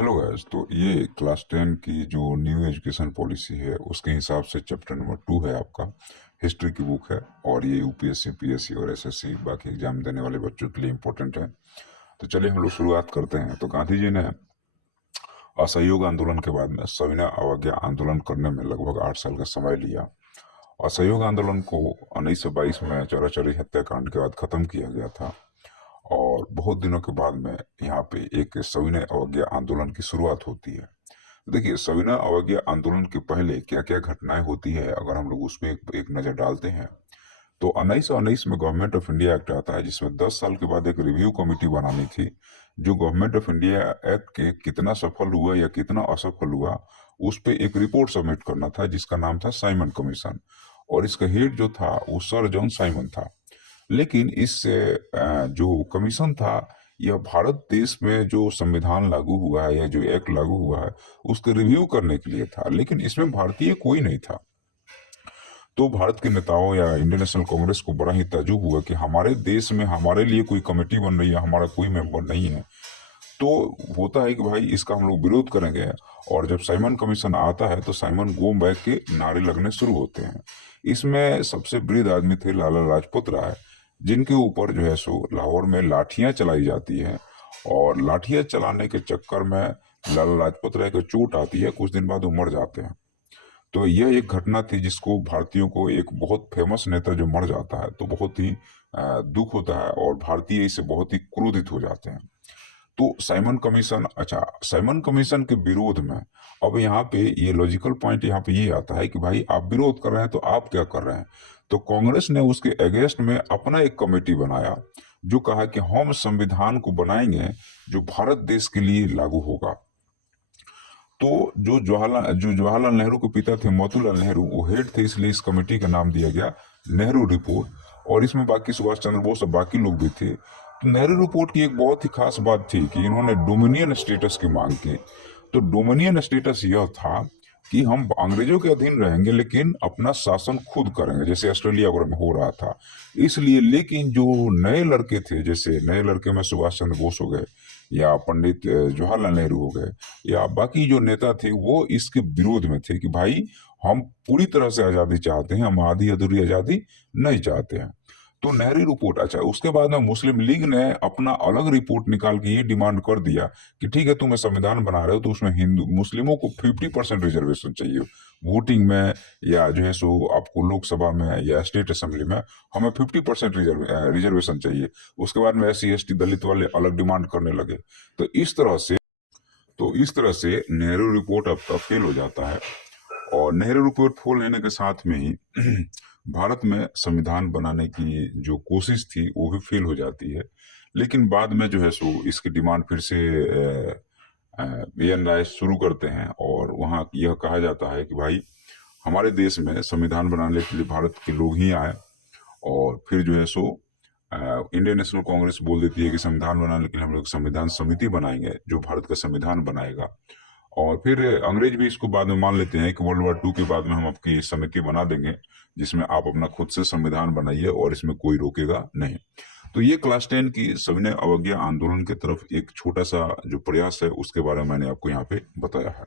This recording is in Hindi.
Hello guys. तो ये क्लास 10 की जो न्यू एजुकेशन पॉलिसी है उसके हिसाब से चैप्टर नंबर 2 है आपका। हिस्ट्री की बुक है और ये यूपीएससी पीएससी और एसएससी बाकी एग्जाम देने वाले बच्चों के लिए इम्पोर्टेंट है। तो चलिए हम लोग शुरुआत करते हैं। तो गांधी जी ने असहयोग आंदोलन के बाद में सविनय अवज्ञा आंदोलन करने में लगभग 8 साल का समय लिया। असहयोग आंदोलन को 1922 में चौराचौरी हत्याकांड के बाद खत्म किया गया था और बहुत दिनों के बाद में यहाँ पे एक सविनय अवज्ञा आंदोलन की शुरुआत होती है। देखिए, सविनय अवज्ञा आंदोलन के पहले क्या क्या घटनाएं होती है अगर हम लोग उसमें एक नजर डालते हैं तो 1919 में गवर्नमेंट ऑफ इंडिया एक्ट आता है जिसमें 10 साल के बाद एक रिव्यू कमेटी बनानी थी जो गवर्नमेंट ऑफ इंडिया एक्ट के कितना सफल हुआ या कितना असफल हुआ उस पे एक रिपोर्ट सबमिट करना था जिसका नाम था साइमन कमीशन। और इसका हेड जो था वो सर जॉन साइमन था। लेकिन इस जो कमीशन था यह भारत देश में जो संविधान लागू हुआ है या जो एक्ट लागू हुआ है उसके रिव्यू करने के लिए था, लेकिन इसमें भारतीय कोई नहीं था। तो भारत के नेताओं या इंडियन नेशनल कांग्रेस को बड़ा ही ताज्जुब हुआ कि हमारे देश में हमारे लिए कोई कमेटी बन रही है, हमारा कोई मेंबर नहीं है। तो होता है कि भाई इसका हम लोग विरोध करेंगे। और जब साइमन कमीशन आता है तो साइमन गो बैक के नारे लगने शुरू होते हैं। इसमें सबसे वृद्ध आदमी थे लाला लाजपत राय, जिनके ऊपर जो है सो लाहौर में लाठियां चलाई जाती हैं। और लाठियां चलाने के चक्कर में लाला लाजपत राय को चोट आती है, कुछ दिन बाद वो मर जाते हैं। तो यह एक घटना थी जिसको भारतीयों को, एक बहुत फेमस नेता जो मर जाता है तो बहुत ही दुख होता है और भारतीय इससे बहुत ही क्रोधित हो जाते हैं। तो साइमन कमीशन, अच्छा, साइमन कमीशन के विरोध में अब यहाँ पे ये लॉजिकल पॉइंट यहाँ पे ये आता है कि भाई आप विरोध कर रहे हैं तो आप क्या कर रहे हैं। तो कांग्रेस ने उसके अगेंस्ट में अपना एक कमेटी बनाया जो कहा कि हम संविधान को बनाएंगे जो भारत देश के लिए लागू होगा। तो जो जवाहरलाल नेहरू के पिता थे मोतीलाल नेहरू, वो हेड थे, इसलिए इस कमेटी का नाम दिया गया नेहरू रिपोर्ट। और इसमें बाकी सुभाष चंद्र बोस और बाकी लोग भी थे। तो नेहरू रिपोर्ट की एक बहुत ही खास बात थी कि इन्होंने डोमिनियन स्टेटस की मांग की। तो डोमिनियन स्टेटस यह था कि हम अंग्रेजों के अधीन रहेंगे लेकिन अपना शासन खुद करेंगे, जैसे ऑस्ट्रेलिया वगैरह में हो रहा था। इसलिए लेकिन जो नए लड़के थे, जैसे नए लड़के में सुभाष चंद्र बोस हो गए या पंडित जवाहरलाल नेहरू हो गए या बाकी जो नेता थे, वो इसके विरोध में थे कि भाई हम पूरी तरह से आजादी चाहते हैं, हम आधी अधूरी आजादी नहीं चाहते हैं। तो नेहरू रिपोर्ट, अच्छा, उसके बाद में मुस्लिम लीग ने अपना अलग रिपोर्ट निकाल के ये डिमांड कर दिया कि ठीक है, तुम्हें संविधान बना रहे हो तो उसमें हिंदू मुस्लिमों को 50% रिजर्वेशन चाहिए वोटिंग में, या जो है सो आपको लोकसभा में या स्टेट असेंबली में हमें 50% रिजर्वेशन चाहिए। उसके बाद में SC ST दलित वाले अलग डिमांड करने लगे। तो इस तरह से नेहरू रिपोर्ट अब फेल हो जाता है। और नेहरू रिपोर्ट फेल होने के साथ में ही भारत में संविधान बनाने की जो कोशिश थी वो भी फेल हो जाती है। लेकिन बाद में जो है सो इसकी डिमांड फिर से AN राय शुरू करते हैं और वहाँ यह कहा जाता है कि भाई हमारे देश में संविधान बनाने के लिए भारत के लोग ही आए। और फिर जो है सो इंडियन नेशनल कांग्रेस बोल देती है कि संविधान बनाने के लिए हम लोग संविधान समिति बनाएंगे जो भारत का संविधान बनाएगा। और फिर अंग्रेज भी इसको बाद में मान लेते हैं कि वर्ल्ड वॉर 2 के बाद में हम आपकी समिति बना देंगे जिसमें आप अपना खुद से संविधान बनाइए और इसमें कोई रोकेगा नहीं। तो ये क्लास 10 की सविनय अवज्ञा आंदोलन की तरफ एक छोटा सा जो प्रयास है उसके बारे में मैंने आपको यहाँ पे बताया है।